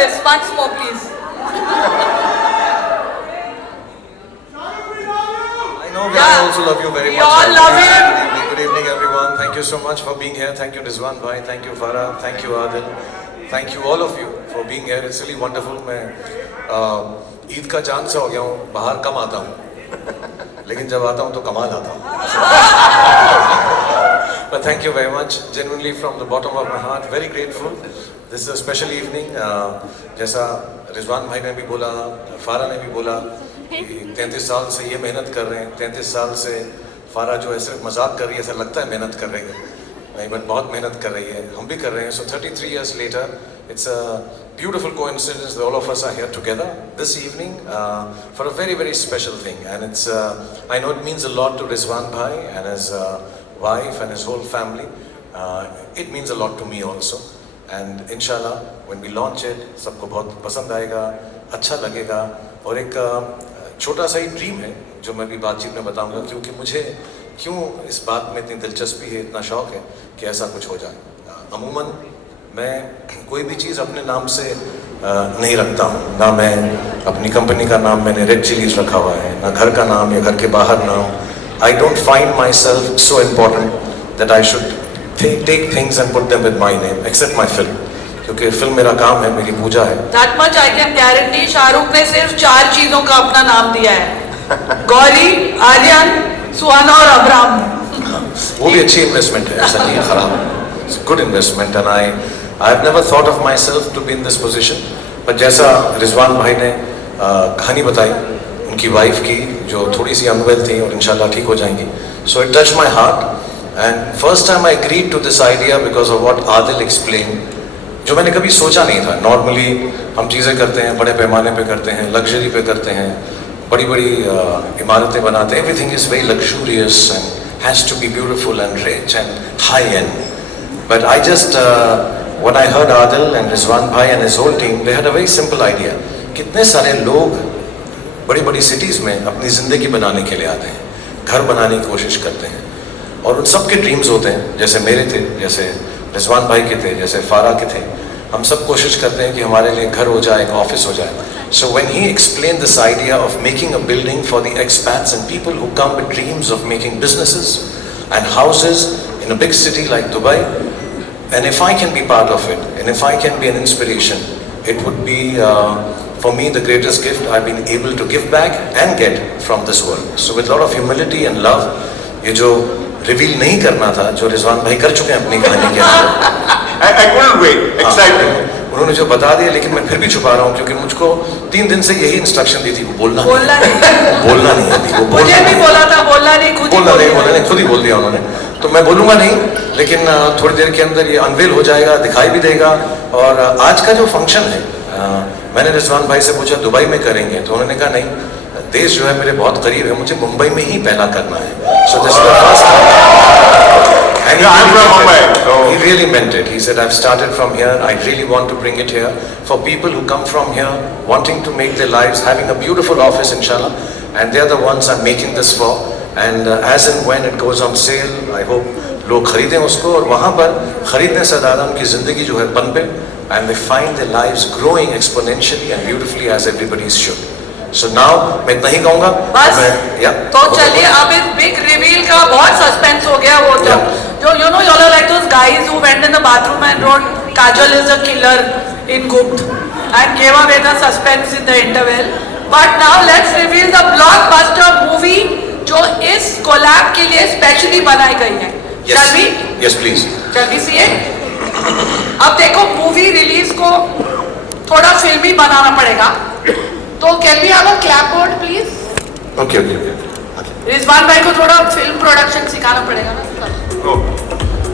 list. Once more, please. I know we also love you very much. We all love him. Good evening, everyone. Thank you so much for being here. Thank you, Rizwan bhai. Thank you, Farah. Thank you, Adil. Thank you, all of you, for being here. It's really wonderful. मैं ईद का चांद सा हो गया हूँ. बाहर कम आता हूँ, लेकिन जब आता हूँ तो कमाल आता हूँ. But thank you very much. Genuinely from the bottom of my heart, very grateful. This is a special evening. जैसा रिजवान भाई ने भी बोला, फारा ने भी बोला, 33 साल से ये मेहनत कर रहे हैं. 33 साल से फारा जो है सिर्फ मजाक कर रही है, ऐसा लगता है मेहनत कर रही है, नहीं बट बहुत मेहनत कर रही है. हम भी कर रहे हैं. So 33 years later, it's a beautiful coincidence that all of us are here together this evening for a very, very special thing. And it's I know it means a lot to Rizwan bhai and his wife and his whole family. It means a lot to me also. And inshallah, when we launch it, सबको बहुत पसंद आएगा, अच्छा लगेगा. और एक छोटा सा ही ड्रीम है जो मैं भी बातचीत में बताऊंगा, क्योंकि मुझे क्यों इस बात में इतनी दिलचस्पी है, इतना शौक है कि ऐसा कुछ हो जाए. अमूमन मैं कोई भी चीज़ अपने नाम से नहीं रखता हूँ. ना मैं अपनी कंपनी का नाम मैंने रेड चिलीज रखा हुआ है, ना घर का नाम या घर के बाहर नाम. I don't find my self so important that I should take things and put them with my name, except my film. क्योंकि फिल्म मेरा काम है, मेरी पूजा है. That much I can guarantee. Shahrukh ने सिर्फ 4 चीजों का अपना नाम दिया है: गौरी, आर्यन, सुहाना और अब्राम. वो भी अच्छी इन्वेस्टमेंट है, ऐसा नहीं है खराब. It's a good investment and I've never thought of myself to be in this position. पर जैसा रिजवान भाई ने कहानी बताई उनकी वाइफ की, जो थोड़ी सी अनवेल थी और इंशाल्लाह ठीक हो जाएंगी. So it touched my heart. And first time I agreed to this idea because of what Adil explained, जो मैंने कभी सोचा नहीं था. नॉर्मली हम चीज़ें करते हैं, बड़े पैमाने पे करते हैं, लग्जरी पे करते हैं, बड़ी बड़ी इमारतें बनाते हैं. Everything is very luxurious and has to be beautiful and rich and high end. But I just when I heard Adil and Rizwan bhai and his whole team, they had a very simple idea. कितने सारे लोग बड़ी बड़ी cities में अपनी ज़िंदगी बनाने के लिए आते हैं, घर बनाने की कोशिश करते हैं, और उन सब के ड्रीम्स होते हैं. जैसे मेरे थे, जैसे रिजवान भाई के थे, जैसे फारा के थे. हम सब कोशिश करते हैं कि हमारे लिए घर हो जाए, एक ऑफिस हो जाए. So when he explain this idea of making a building for the expats and people who come with dreams of making businesses and houses in a big city like Dubai, and if I can be part of it and if I can be an inspiration, it would be for me the greatest gift I've been able to give back and get from this world. So with a lot of humility and love, ये जो reveal नहीं करना था, जो रिजवान भाई कर चुके हैं अपनी कहानी के अंदर, I couldn't wait. Excited. उन्होंने जो बता दिया, लेकिन मैं फिर भी छुपा रहा हूँ क्योंकि मुझको 3 दिन से यही इंस्ट्रक्शन दी थी, वो बोलना नहीं अभी. वो मुझे भी बोला था बोलना नहीं, खुद ही बोल दिया उन्होंने. तो मैं बोलूँगा नहीं, लेकिन थोड़ी देर के अंदर ये अनवेल हो जाएगा, दिखाई भी देगा. और आज का जो फंक्शन है, मैंने रिजवान भाई से पूछा दुबई में करेंगे, तो उन्होंने कहा नहीं, देश जो है मेरे बहुत करीब है, मुझे मुंबई में ही पहला करना है. So this is the first time. And I'm from Mumbai. He really meant it. He said, I've started from here. I really want to bring it here for people who come from here, wanting to make their lives, having a beautiful office, inshallah. And they're the ones I'm making this for. And as and when it goes on sale, I hope लोग खरीदें उसको, और वहाँ पर खरीदने से ज़्यादा उनकी ज़िंदगी जो है पनपे, and they find their lives growing exponentially and beautifully as everybody should. So now मैं इतना ही कहूँगा. बस. तो चलिए, अब इस बिग रिवील का बहुत सस्पेंस हो गया. वो जो you know, you all are like those guys who went in the bathroom and wrote Kajal is a killer in Gupt and gave away the suspense in the interval. But now let's reveal the blockbuster movie जो इस collab के लिए specially बनाई गई है. Shall we? Yes, please. Shall we see it? अब देखो, movie release को थोड़ा फिल्मी बनाना पड़ेगा, तो can we have a clap board please? Okay. Rizwan भाई को थोड़ा फिल्म प्रोडक्शन सिखाना पड़ेगा ना.